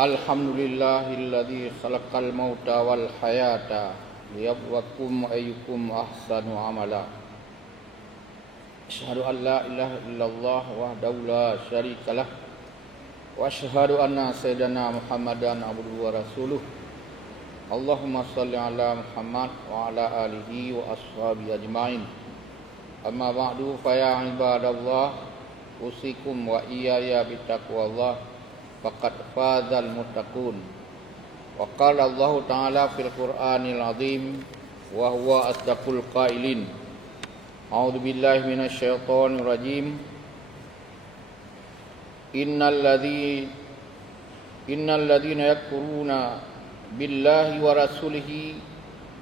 Alhamdulillahilladzi khalaqal mauta wal hayata liyabluwakum ayyukum ahsanu amala. Asyhadu an la ilaha illallah wahdahu la syarikalah wa asyhadu anna sayyidana Muhammadan abduhu wa rasuluh. Allahumma shalli ala Muhammad wa ala alihi wa ashabihi ajmain. Amma ba'du, fa ya ibadallah, usikum wa iyaya bittaqwallah. Faqad fazal muttaqun. Wa qala Allah Ta'ala fil Qur'anil azim wa huwa asdaqul qailin. A'udzu billahi minasy syaithanir rajim. Innal ladzina yakfuruna billahi wa rasulihi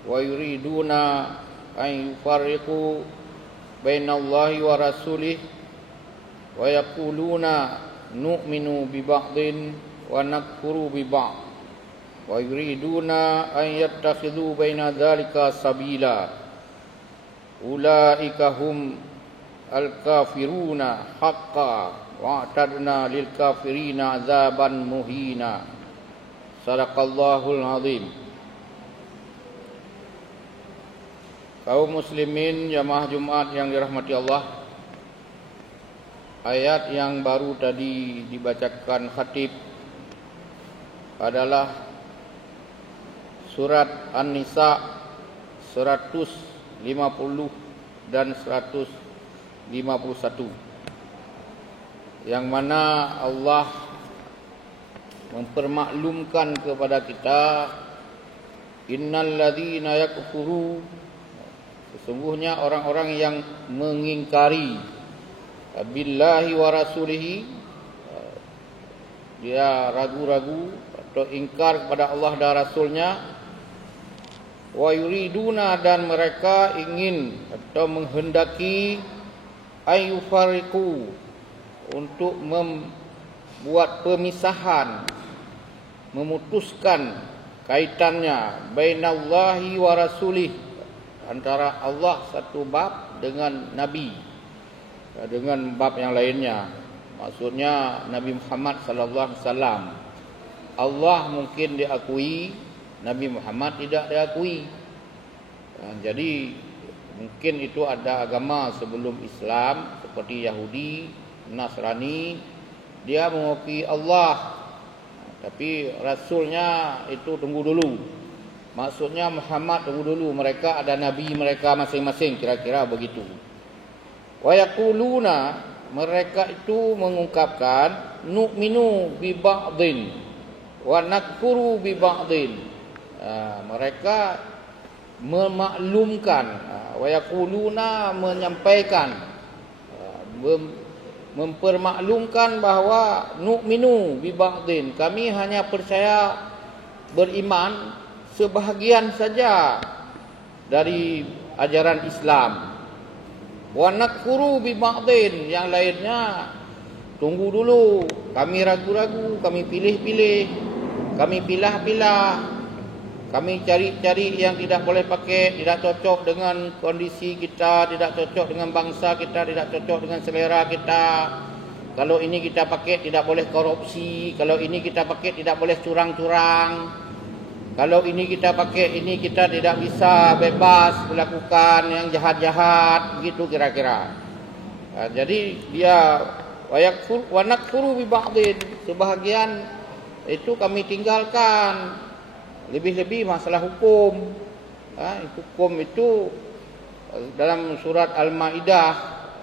wa yuriduna an yufarriqu bainallahi wa rasulihi wa yaquluna nu'minu bi ba'din wa nakfuru bi ba'd wa yuriduna an yattakhidhu baina dzalika sabila ulaika hum al-kafiruna haqqan wa a'tadna lil kafirina azaban muhina. Sadaqallahul azim. Kaum muslimin jamaah Jumat yang dirahmati Allah, ayat yang baru tadi dibacakan khatib adalah surat An-Nisa 150 dan 151, yang mana Allah mempermaklumkan kepada kita, innal ladzina yakfuru, sesungguhnya orang-orang yang mengingkari billahi wa rasulihi, dia ragu-ragu atau ingkar kepada Allah dan Rasulnya, wa yuriduna, dan mereka ingin atau menghendaki, ayyufariqu, untuk membuat pemisahan, memutuskan kaitannya bainallahi wa rasulih, antara Allah satu bab dengan Nabi dengan bab yang lainnya. Maksudnya Nabi Muhammad sallallahu alaihi wasallam. Allah mungkin diakui, Nabi Muhammad tidak diakui. Jadi mungkin itu ada agama sebelum Islam seperti Yahudi, Nasrani, dia mengakui Allah, tapi Rasulnya itu tunggu dulu. Maksudnya Muhammad tunggu dulu, mereka ada Nabi mereka masing-masing, kira-kira begitu. Wa yaquluna, mereka itu mengungkapkan, nu'minu bi ba'din wa nakfuru bi ba'din. Mereka memaklumkan, wa yaquluna, menyampaikan, mempermaklumkan bahawa nu'minu bi ba'din, kami hanya percaya beriman sebahagian saja dari ajaran Islam. Wa nakfuru bi ba'din, yang lainnya tunggu dulu, kami ragu-ragu, kami pilih-pilih, kami pilah-pilah, kami cari-cari yang tidak boleh pakai, tidak cocok dengan kondisi kita, tidak cocok dengan bangsa kita, tidak cocok dengan selera kita. Kalau ini kita pakai tidak boleh korupsi, kalau ini kita pakai tidak boleh curang-curang, kalau ini kita pakai, ini kita tidak bisa bebas melakukan yang jahat-jahat, begitu kira-kira. Jadi dia wa nakfuru bi ba'din, sebahagian itu kami tinggalkan. Lebih-lebih masalah hukum. Hukum itu dalam surat Al-Maidah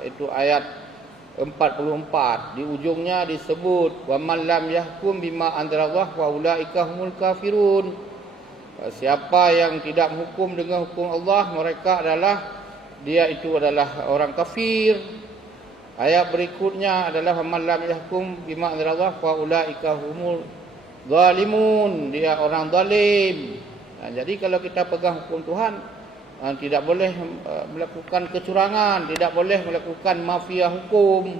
itu ayat 44, di ujungnya disebut, wa man lam yahkum bima anzalallah wa ulaika humul kafirun. Siapa yang tidak menghukum dengan hukum Allah, mereka dia itu adalah orang kafir. Ayat berikutnya adalah wa man lam yahkum bima anzalallah wa ulaika humul zalimun, dia orang zalim. Jadi kalau kita pegang hukum Tuhan, tidak boleh melakukan kecurangan, tidak boleh melakukan mafia hukum,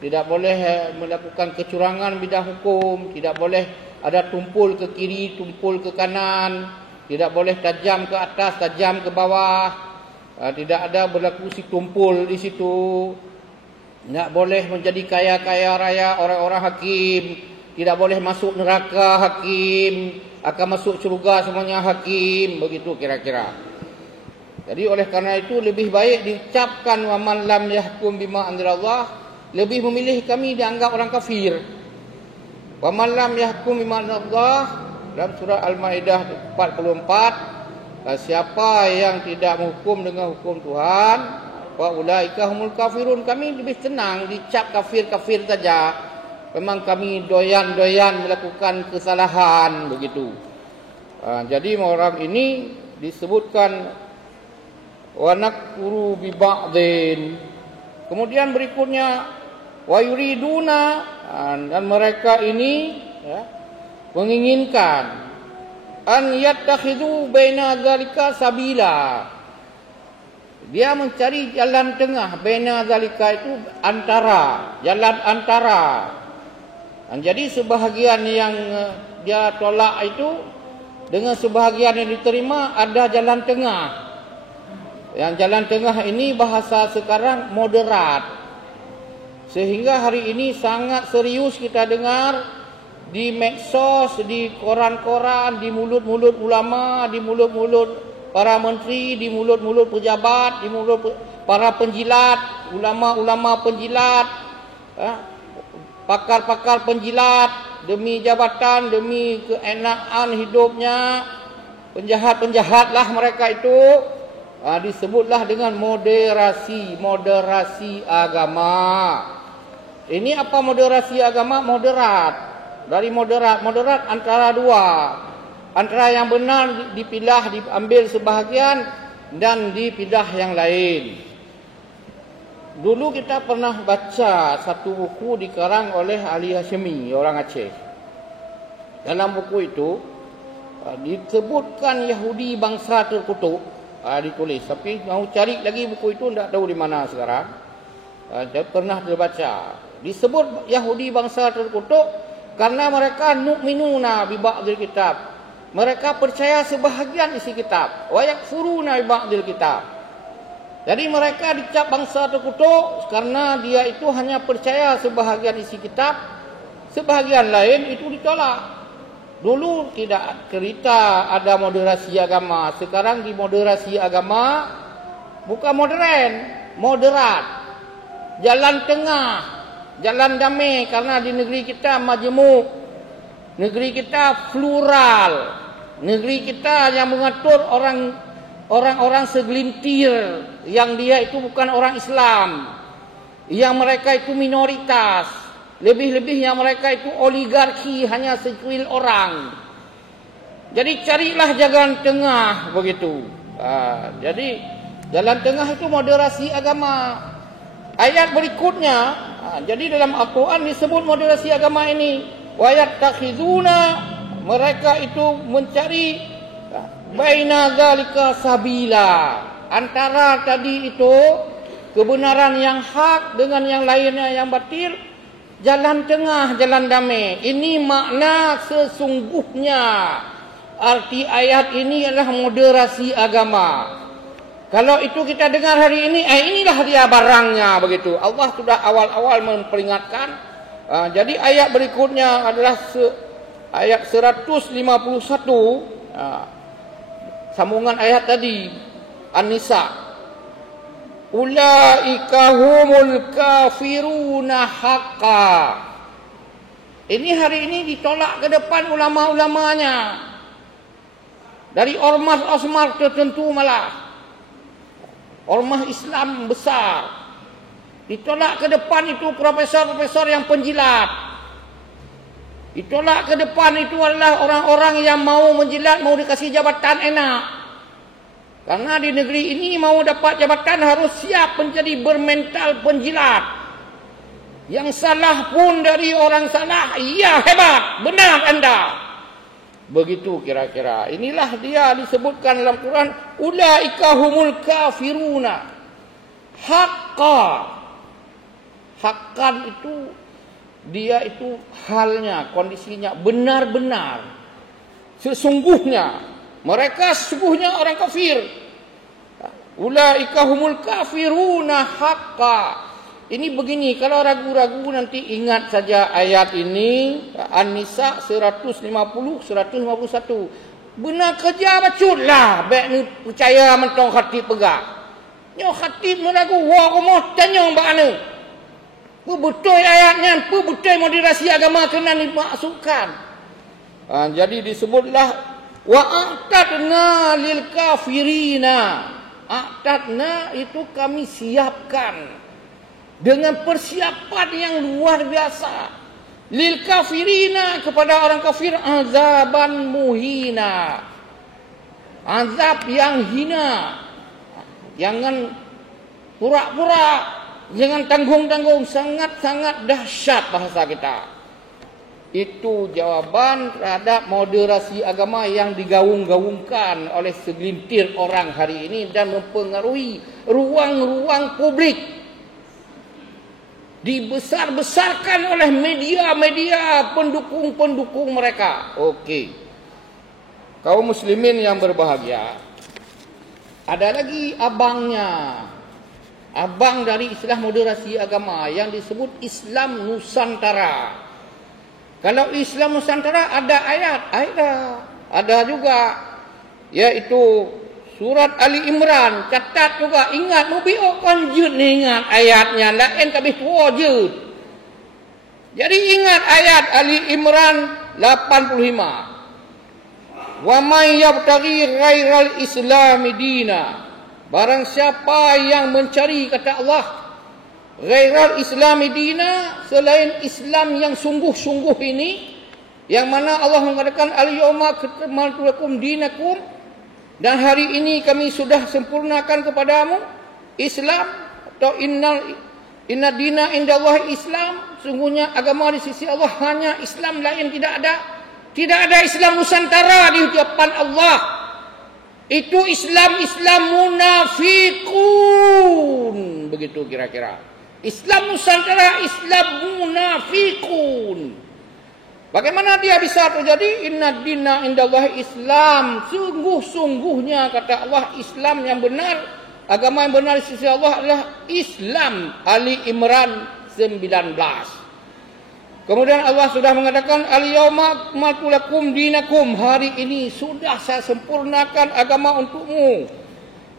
tidak boleh melakukan kecurangan bidang hukum, tidak boleh ada tumpul ke kiri, tumpul ke kanan, tidak boleh tajam ke atas, tajam ke bawah, tidak ada berlaku si tumpul di situ. Tidak boleh menjadi kaya-kaya raya orang-orang hakim, tidak boleh masuk neraka hakim, akan masuk syurga semuanya hakim, begitu kira-kira. Jadi oleh karena itu lebih baik diucapkan wa man lam yahkum bima anzalallah, lebih memilih kami dianggap orang kafir. Wa man lam yahkum bima anzalallah dalam surah Al-Maidah 44, siapa yang tidak menghukum dengan hukum Tuhan, wa ulaika humul kafirun, kami lebih tenang dicap kafir-kafir saja. Memang kami doyan-doyan melakukan kesalahan, begitu. Jadi orang ini disebutkan wa nakfuru bi ba'din. Kemudian berikutnya wa yuriduna, dan mereka ini menginginkan an yattakhidhu baina dzalika sabila. Dia mencari jalan tengah, baina dzalika itu antara, jalan antara. Jadi sebahagian yang dia tolak itu dengan sebahagian yang diterima ada jalan tengah. Yang jalan tengah ini bahasa sekarang moderat. Sehingga hari ini sangat serius kita dengar di medsos, di koran-koran, di mulut-mulut ulama, di mulut-mulut para menteri, di mulut-mulut pejabat, di mulut para penjilat, ulama-ulama penjilat, pakar-pakar penjilat, demi jabatan, demi keenakan hidupnya, penjahat-penjahatlah mereka itu, disebutlah dengan moderasi agama. Ini apa moderasi agama? Moderat. Dari moderat antara dua. Antara yang benar dipilah, diambil sebahagian, dan dipilah yang lain. Dulu kita pernah baca satu buku dikarang oleh Ali Hashimi, orang Aceh. Dalam buku itu disebutkan Yahudi bangsa terkutuk, ditulis. Tapi mau cari lagi buku itu tidak tahu di mana sekarang. Saya pernah terbaca. Disebut Yahudi bangsa terkutuk karena mereka nu'minuna bi ba'dil kitab. Mereka percaya sebahagian isi kitab. Wa yakfuruna bi ba'dil kitab. Jadi mereka dicap bangsa terkutuk karena dia itu hanya percaya sebahagian isi kitab, sebahagian lain itu ditolak. Dulu tidak cerita ada moderasi agama. Sekarang di moderasi agama bukan modern, moderat. Jalan tengah, jalan damai, karena di negeri kita majemuk. Negeri kita plural. Negeri kita yang mengatur orang-orang segelintir yang dia itu bukan orang Islam, yang mereka itu minoritas, lebih-lebihnya mereka itu oligarki, hanya secuil orang. Jadi carilah jalan tengah, begitu. Jadi jalan tengah itu moderasi agama. Ayat berikutnya, jadi dalam Al-Quran disebut moderasi agama ini, wa yattakhizuna, mereka itu mencari baina dzalika sabila, antara tadi itu kebenaran yang hak dengan yang lainnya yang batil, jalan tengah, jalan damai. Ini makna sesungguhnya. Arti ayat ini adalah moderasi agama. Kalau itu kita dengar hari ini, inilah dia barangnya, begitu. Allah sudah awal-awal memperingatkan. Jadi ayat berikutnya adalah ayat 151. Sambungan ayat tadi, An-Nisa. Ulaika humul kafiruna haqqa. Ini hari ini ditolak ke depan ulama-ulamanya. Dari ormas-ormas tertentu malah. Ormas Islam besar. Ditolak ke depan itu profesor-profesor yang penjilat. Ditolak ke depan itu adalah orang-orang yang mau menjilat, mau dikasih jabatan enak. Karena di negeri ini mau dapat jabatan harus siap menjadi bermental penjilat. Yang salah pun dari orang salah, ya hebat, benar anda. Begitu kira-kira. Inilah dia disebutkan dalam Quran, ulaika humul kafiruna haqqa. Haqqan itu dia itu halnya, kondisinya benar-benar, sesungguhnya. Mereka sesungguhnya orang kafir. Ulaika humul kafiruna haqqa. Ini begini, kalau ragu-ragu nanti ingat saja ayat ini, An-Nisa 150, 151. Benar kerja bacut lah, baik ni percaya mentong khatib pegang. Nyo khatib meragu, wah kamu tanya mbak mana? Apa betul ayatnya, apa betul moderasi agama kena dimaksudkan. Jadi disebutlah, wa a'tadna lil kafirina. A'tadna itu kami siapkan. Dengan persiapan yang luar biasa. Lil kafirina, kepada orang kafir, azaban muhina. Azab yang hina. Jangan pura-pura, jangan tanggung-tanggung, sangat-sangat dahsyat bahasa kita. Itu jawaban terhadap moderasi agama yang digaung-gaungkan oleh segelintir orang hari ini dan mempengaruhi ruang-ruang publik. Dibesar-besarkan oleh media-media pendukung-pendukung mereka. Okey. Kaum muslimin yang berbahagia, ada lagi abangnya. Abang dari istilah moderasi agama yang disebut Islam Nusantara. Kalau Islam Nusantara ada ayat, ada juga, yaitu surat Ali Imran. Catat juga, ingat mubi'u konjut ni, ingat ayatnya, lain kabih tua je. Jadi ingat ayat Ali Imran 85. Wa may yabtaghi ghairal islami dina. Barang siapa yang mencari, kata Allah, ghairal islami dina, selain Islam yang sungguh-sungguh ini, yang mana Allah mengatakan al-yawma akmaltu lakum dinakum, dan hari ini kami sudah sempurnakan kepadamu Islam, atau inna dina indallahi Islam, sungguhnya agama di sisi Allah hanya Islam, lain tidak ada. Tidak ada Islam Nusantara di hadapan Allah. Itu Islam munafikun. Begitu kira-kira. Islam Nusantara, Islam munafikun. Bagaimana dia bisa terjadi? Inna dina indallahi Islam. Sungguh-sungguhnya, kata Allah, Islam yang benar, agama yang benar di sisi Allah adalah Islam. Ali Imran 19. Kemudian Allah sudah mengatakan, al-yawma akmaltu lakum dinakum, hari ini sudah saya sempurnakan agama untukmu.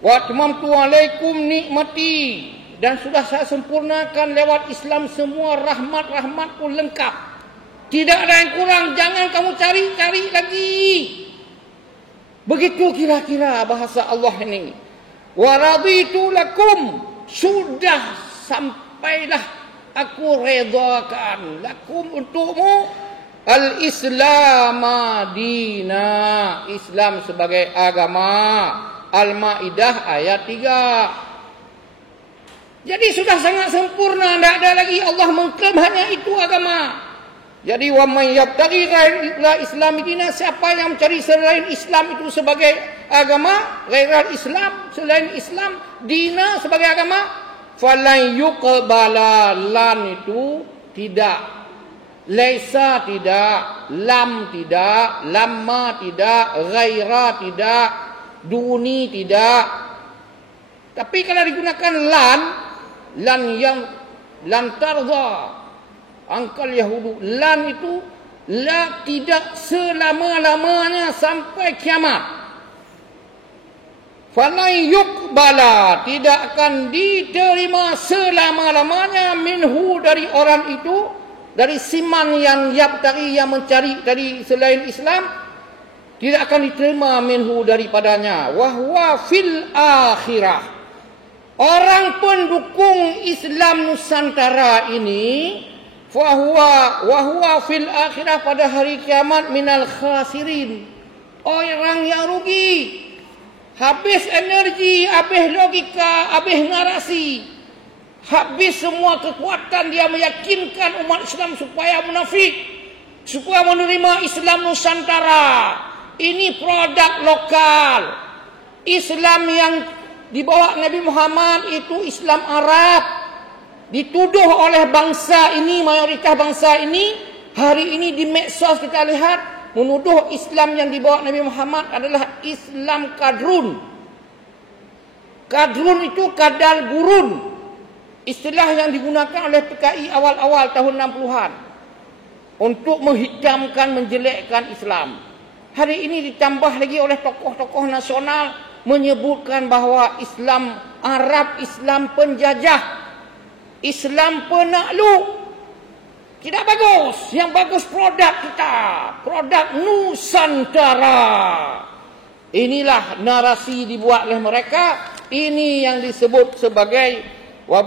Wa atmamtu alaikum nikmati, dan sudah saya sempurnakan lewat Islam semua rahmat-rahmatku lengkap. Tidak ada yang kurang, jangan kamu cari-cari lagi. Begitu kira-kira bahasa Allah ini. Wa raditu lakum, sudah sampailah aku redakan lakum untukmu al-Islam dina, Islam sebagai agama. Al-Maidah ayat 3. Jadi sudah sangat sempurna, tidak ada lagi Allah mengklaim hanya itu agama. Jadi wa may yabtaghi ghairal islami dina, siapa yang mencari selain Islam itu sebagai agama, ghairal Islam, selain Islam, dina sebagai agama, falan yuqbala, lan itu tidak, laisa tidak, lam tidak, lamma tidak, ghaira tidak, duni tidak. Tapi kalau digunakan lan yang lan tardha angkal yahudu, lan itu la, tidak selama-lamanya sampai kiamat. Falan yuqbala, tidak akan diterima selama-lamanya, minhu, dari orang itu, dari siman yang yabtaghi, yang mencari dari selain Islam, tidak akan diterima minhu, daripadanya. Wahwa fil akhirah, orang pendukung Islam Nusantara ini, wahwa fil akhirah, pada hari kiamat, minal khasirin, orang yang rugi. Habis energi, habis logika, habis narasi, habis semua kekuatan dia meyakinkan umat Islam supaya munafik, supaya menerima Islam Nusantara. Ini produk lokal. Islam yang dibawa Nabi Muhammad itu Islam Arab. Dituduh oleh bangsa ini, mayoritas bangsa ini, hari ini di medsos kita lihat, menuduh Islam yang dibawa Nabi Muhammad adalah Islam kadrun. Kadrun itu kadal gurun. Istilah yang digunakan oleh PKI awal-awal tahun 60-an untuk menghitamkan, menjelekkan Islam. Hari ini ditambah lagi oleh tokoh-tokoh nasional menyebutkan bahawa Islam Arab, Islam penjajah, Islam penakluk. Tidak bagus. Yang bagus produk kita, produk Nusantara. Inilah narasi dibuat oleh mereka. Ini yang disebut sebagai wa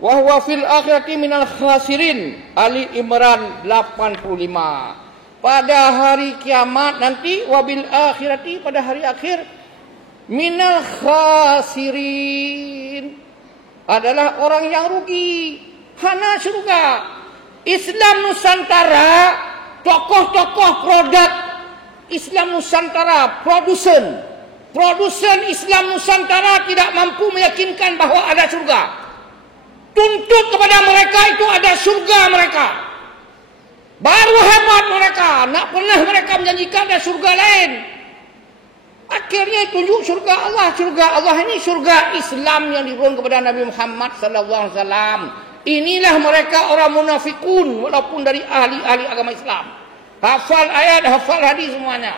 huwa fil akhirati minal khasirin. Ali Imran 85. Pada hari kiamat nanti, wabil akhirati, pada hari akhir, minal khasirin, adalah orang yang rugi. Hana syurga. Islam Nusantara, tokoh-tokoh produk Islam Nusantara, produsen Islam Nusantara tidak mampu meyakinkan bahawa ada syurga. Tuntut kepada mereka itu ada syurga mereka. Baru hebat mereka. Nak pernah mereka menjanjikan ada syurga lain. Akhirnya tunjuk syurga Allah. Syurga Allah ini syurga Islam yang diurun kepada Nabi Muhammad sallallahu alaihi wasallam. Inilah mereka orang munafikun walaupun dari ahli-ahli agama Islam. Hafal ayat, hafal hadis semuanya.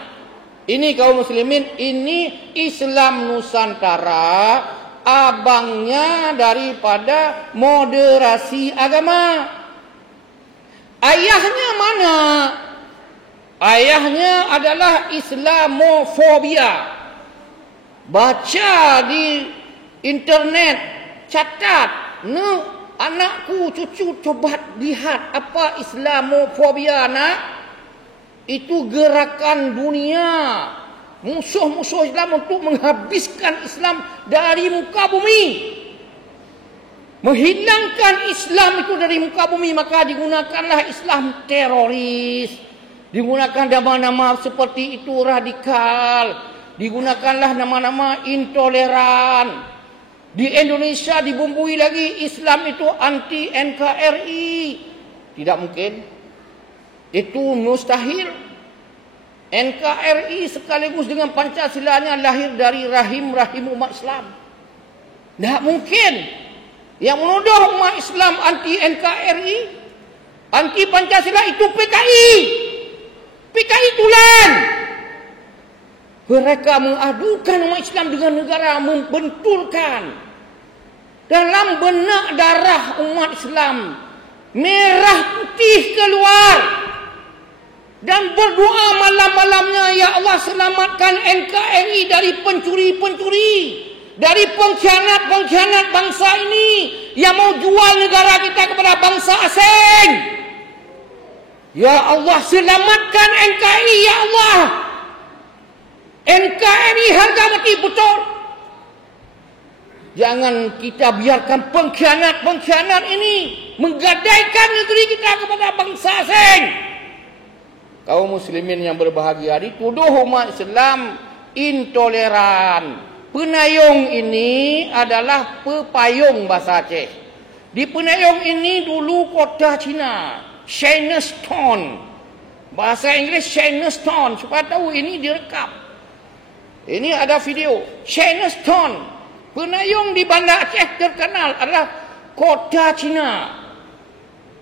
Ini kaum muslimin, ini Islam Nusantara, abangnya daripada moderasi agama. Ayahnya mana? Ayahnya adalah Islamofobia. Baca di internet, catat, anakku, cucu, coba lihat apa Islamofobia, nak. Itu gerakan dunia, musuh-musuh Islam untuk menghabiskan Islam dari muka bumi. Menghilangkan Islam itu dari muka bumi, maka digunakanlah Islam teroris. Digunakan nama-nama seperti itu radikal. Digunakanlah nama-nama intoleran. Di Indonesia dibumbui lagi Islam itu anti NKRI. Tidak mungkin. Itu mustahil. NKRI sekaligus dengan Pancasilanya lahir dari rahim-rahim umat Islam. Tidak mungkin. Yang menuduh umat Islam anti NKRI, anti Pancasila itu PKI. PKI tulen. Mereka mengadukan umat Islam dengan negara, membenturkan. Dalam benak darah umat Islam, merah putih keluar. Dan berdoa malam-malamnya, ya Allah selamatkan NKRI dari pencuri-pencuri, dari pengkhianat-pengkhianat bangsa ini yang mau jual negara kita kepada bangsa asing. Ya Allah selamatkan NKRI, ya Allah. NKRI harga mati betul. Jangan kita biarkan pengkhianat-pengkhianat ini menggadaikan negeri kita kepada bangsa asing. Kaum muslimin yang berbahagia, dituduh umat Islam intoleran. Penayung ini adalah pepayung bahasa Aceh. Di Penayung ini dulu kota Cina, Chinatown. Bahasa Inggeris Chinatown, supaya tahu ini direkam. Ini ada video. Chinatown. Penayung di Banda Aceh terkenal adalah kota Cina.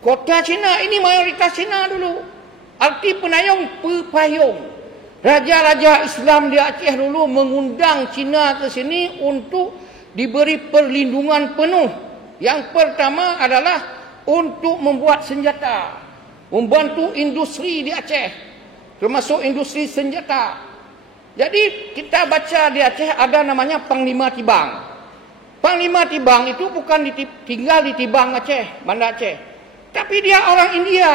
Kota Cina ini mayoritas Cina dulu. Arti Penayung pepayung. Raja-raja Islam di Aceh dulu mengundang Cina ke sini untuk diberi perlindungan penuh. Yang pertama adalah untuk membuat senjata, membantu industri di Aceh, termasuk industri senjata. Jadi kita baca di Aceh ada namanya Panglima Tibang. Panglima Tibang itu bukan tinggal di Tibang Aceh, Banda Aceh, tapi dia orang India.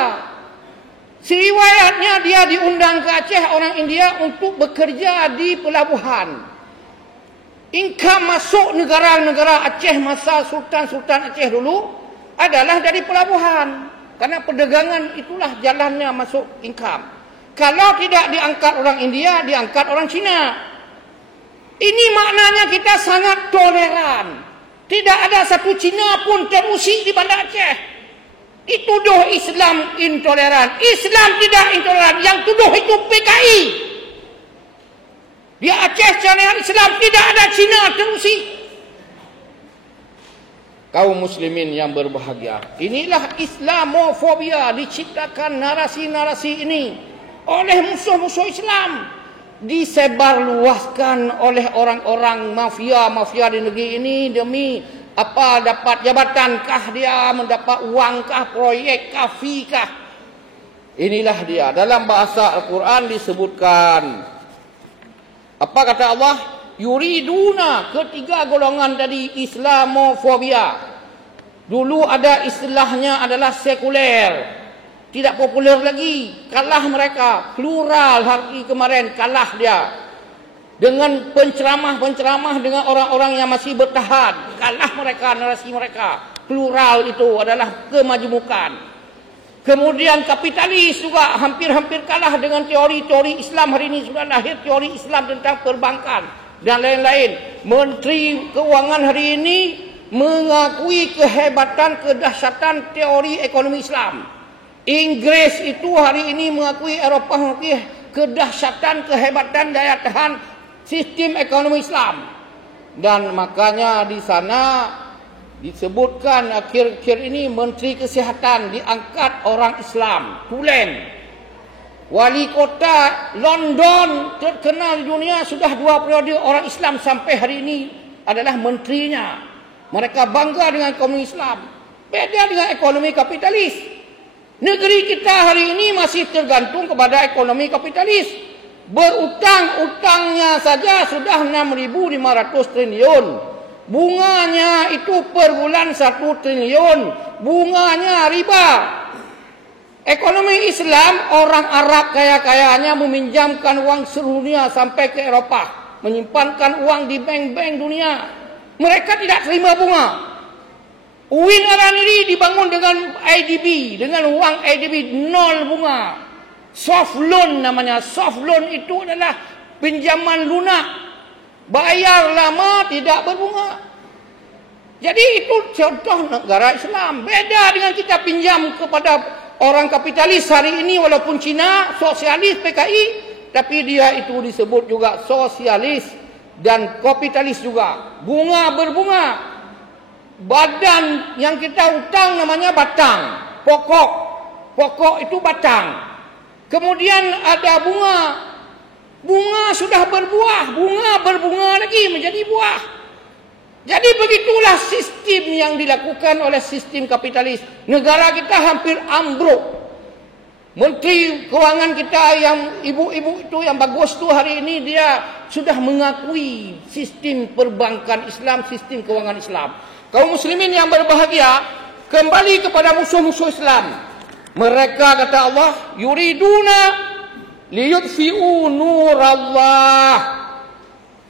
Seriwayatnya dia diundang ke Aceh orang India untuk bekerja di pelabuhan. Income masuk negara-negara Aceh masa Sultan-Sultan Aceh dulu adalah dari pelabuhan. Karena perdagangan itulah jalannya masuk income. Kalau tidak diangkat orang India, diangkat orang Cina. Ini maknanya kita sangat toleran. Tidak ada satu Cina pun terusik di Banda Aceh. Dituduh Islam intoleran. Islam tidak intoleran. Yang tuduh itu PKI. Di Aceh syariat Islam tidak ada Cina terusik. Kaum muslimin yang berbahagia, inilah Islamofobia, diciptakan narasi-narasi ini oleh musuh-musuh Islam, disebarluaskan oleh orang-orang mafia di negeri ini demi apa? Dapat jabatankah dia, mendapat uangkah, proyekkah, fee-kah. Inilah dia. Dalam bahasa Al-Quran disebutkan, apa kata Allah? Yuriduna, ketiga golongan dari Islamofobia. Dulu ada istilahnya adalah sekuler, tidak populer lagi, kalah mereka. Plural hari kemarin kalah dia dengan penceramah dengan orang-orang yang masih bertahan. Kalah mereka, narasi mereka. Plural itu adalah kemajemukan. Kemudian kapitalis juga hampir-hampir kalah dengan teori-teori Islam. Hari ini sudah lahir teori Islam tentang perbankan dan lain-lain. Menteri Keuangan hari ini mengakui kehebatan, kedahsyatan teori ekonomi Islam. Inggris itu hari ini mengakui, Eropah mengakui kedahsyatan, kehebatan, daya tahan sistem ekonomi Islam. Dan makanya di sana disebutkan akhir-akhir ini Menteri Kesihatan diangkat orang Islam, tulen. Wali kota London terkenal di dunia sudah 2 periode orang Islam, sampai hari ini adalah menterinya. Mereka bangga dengan ekonomi Islam. Beda dengan ekonomi kapitalis. Negeri kita hari ini masih tergantung kepada ekonomi kapitalis. Berutang-utangnya saja sudah 6.500 triliun. Bunganya itu per bulan 1 triliun. Bunganya riba. Ekonomi Islam, orang Arab kaya-kayanya meminjamkan uang seluruh dunia sampai ke Eropah. Menyimpankan uang di bank-bank dunia. Mereka tidak terima bunga. UIN Araniri dibangun dengan IDB. Dengan uang IDB 0 bunga. Soft loan namanya. Soft loan itu adalah pinjaman lunak. Bayar lama tidak berbunga. Jadi itu contoh negara Islam. Beda dengan kita pinjam kepada orang kapitalis hari ini, walaupun Cina sosialis PKI, tapi dia itu disebut juga sosialis dan kapitalis juga. Bunga berbunga. Badan yang kita utang namanya batang. Pokok itu batang. Kemudian ada bunga. Bunga sudah berbuah. Bunga berbunga lagi menjadi buah. Jadi begitulah sistem yang dilakukan oleh sistem kapitalis. Negara kita hampir ambruk. Menteri Keuangan kita yang ibu-ibu itu yang bagus tu hari ini dia sudah mengakui sistem perbankan Islam, sistem keuangan Islam. Kaum muslimin yang berbahagia, kembali kepada musuh-musuh Islam. Mereka kata Allah, yuriduna liyutfi'u nurallah.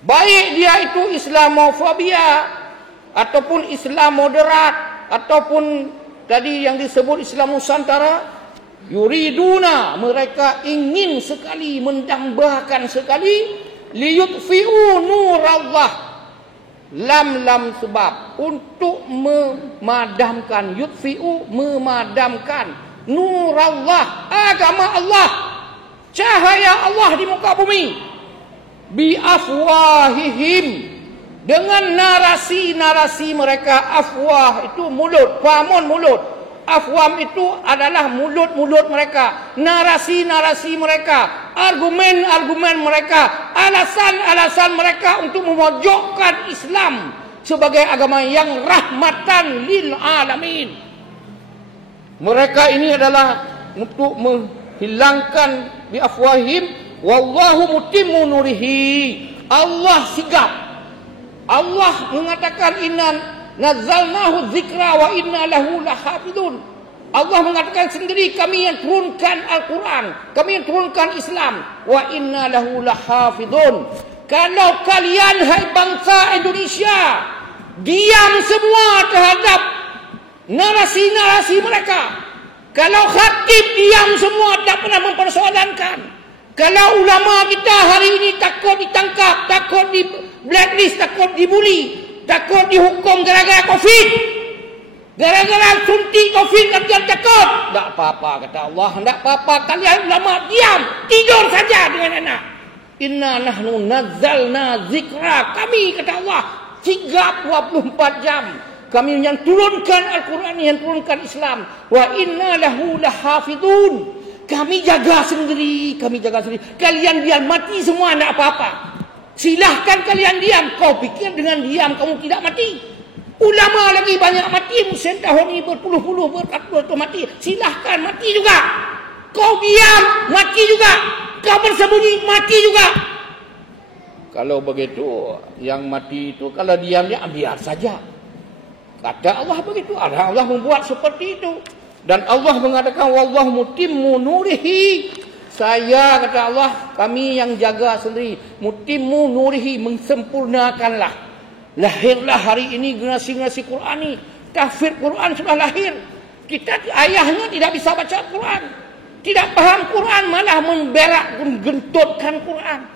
Baik dia itu Islamofobia ataupun Islam moderat ataupun tadi yang disebut Islam Nusantara, yuriduna, mereka ingin sekali, mendambakan sekali, liyutfi'u nurallah. Lam sebab untuk memadamkan, yutfi'u memadamkan, nurallah agama Allah, cahaya Allah di muka bumi, bi afwahihim, dengan narasi-narasi mereka. Afwah itu mulut, famun mulut. Afwam itu adalah mulut-mulut mereka, narasi-narasi mereka, argumen-argumen mereka, alasan-alasan mereka untuk memojokkan Islam sebagai agama yang rahmatan lil alamin. Mereka ini adalah untuk menghilangkan bi afwahim, wallahu mutimmu nurihi. Allah sigap. Allah mengatakan inna nazzalnahu dzikra wa inna lahu lahafidun. Allah mengatakan sendiri, kami yang turunkan Al-Quran, kami yang turunkan Islam, wa inna lahu lahafidun. Kalau kalian hai bangsa Indonesia diam semua terhadap narasi-narasi mereka, kalau khatib diam semua, tak pernah mempersoalankan, kalau ulama kita hari ini takut ditangkap, takut di blacklist, takut dibuli, takut dihukum gara-gara COVID, gara-gara suntik COVID, kalian takut. Tak apa-apa kata Allah, tak apa-apa, kalian ulama diam, tidur saja dengan anak. Inna nahnu nazzalna zikra, kami kata Allah 24 jam Kami yang turunkan Al-Quran, yang turunkan Islam. Wa inna lahu lahafidun. Kami jaga sendiri, kami jaga sendiri. Kalian diam mati semua, tidak apa-apa. Silahkan kalian diam. Kau pikir dengan diam kamu tidak mati? Ulama lagi banyak mati. Musim tahun ini berpuluh-puluh, beratus-ratus mati. Silahkan mati juga. Kau diam, mati juga. Kau bersembunyi, mati juga. Kalau begitu, yang mati itu kalau diam dia biar saja. Kata Allah begitu. Allah membuat seperti itu. Dan Allah mengatakan wallahu mutimmu nurihi. Saya, kata Allah, kami yang jaga sendiri. Mutimmu nurihi, mensempurnakanlah. Lahirlah hari ini generasi-generasi Qurani. Tahfidz Quran sudah lahir. Kita ayahnya tidak bisa baca Quran. Tidak paham Quran, malah memberak, menggentutkan Quran.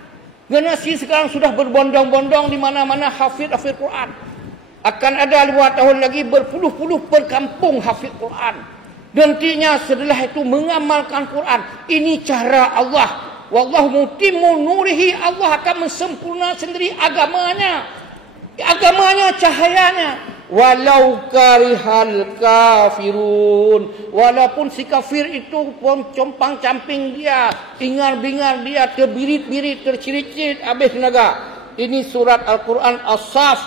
Generasi sekarang sudah berbondong-bondong di mana-mana hafidz Quran. Akan ada 5 tahun lagi berpuluh-puluh perkampung hafidz Quran. Nantinya setelah itu mengamalkan Quran. Ini cara Allah. Wallahu mutimmu nurihi. Allah akan mensempurna sendiri agamanya. Agamanya, cahayanya. Walau karihal kafirun. Walaupun si kafir itu pun compang-camping dia, ingar-bingar dia, terbirit-birit, tercirit-cirit, habis tenaga. Ini surat Al-Quran As-Saff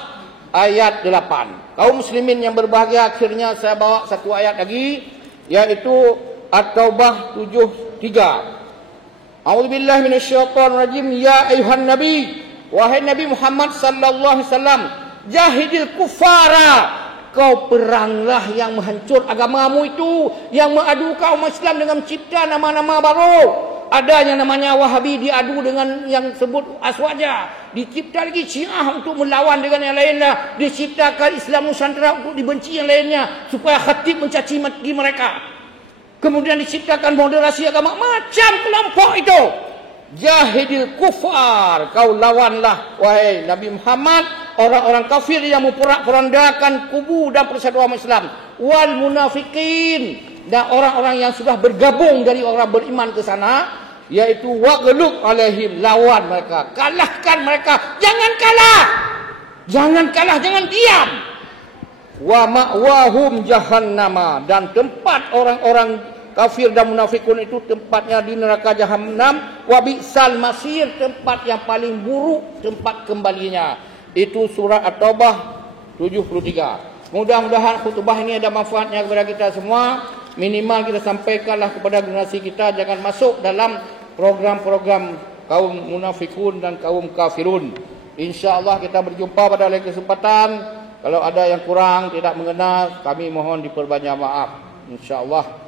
ayat 8. Kaum muslimin yang berbahagia, akhirnya saya bawa satu ayat lagi, yaitu At-Taubah 7:3. A'udzubillahi minasyaitonirrajim. Ya ayuhan nabi, wahai Nabi Muhammad sallallahu alaihi wasallam, jahidil kufara, kau peranglah yang menghancur agamamu itu, yang mengadu kaum Islam dengan cipta nama-nama baru. Ada yang namanya Wahabi diadu dengan yang sebut Aswaja. Dicipta lagi Syiah untuk melawan dengan yang lainnya. Diciptakan Islam Nusantara untuk dibenci yang lainnya, supaya khatib mencaci maki mereka. Kemudian diciptakan moderasi agama. Macam kelompok itu. Jahidil kufar, kau lawanlah wahai Nabi Muhammad orang-orang kafir yang memporak-porandakan kubu dan persatuan Islam. Wal munafikin, dan orang-orang yang sudah bergabung dari orang beriman ke sana, yaitu waghlub alaihim, lawan mereka, kalahkan mereka. Jangan kalah, jangan diam. Wa ma'wahum jahannama, dan tempat orang-orang kafir dan munafikun itu tempatnya di neraka Jahannam. Wa bi'sal masir, tempat yang paling buruk tempat kembalinya. Itu surah At-Taubah 73. Mudah-mudahan khutbah ini ada manfaatnya kepada kita semua. Minimal kita sampaikanlah kepada generasi kita, jangan masuk dalam program-program kaum munafikun dan kaum kafirun. InsyaAllah kita berjumpa pada lain kesempatan. Kalau ada yang kurang, tidak mengenal, kami mohon diperbanyak maaf. InsyaAllah.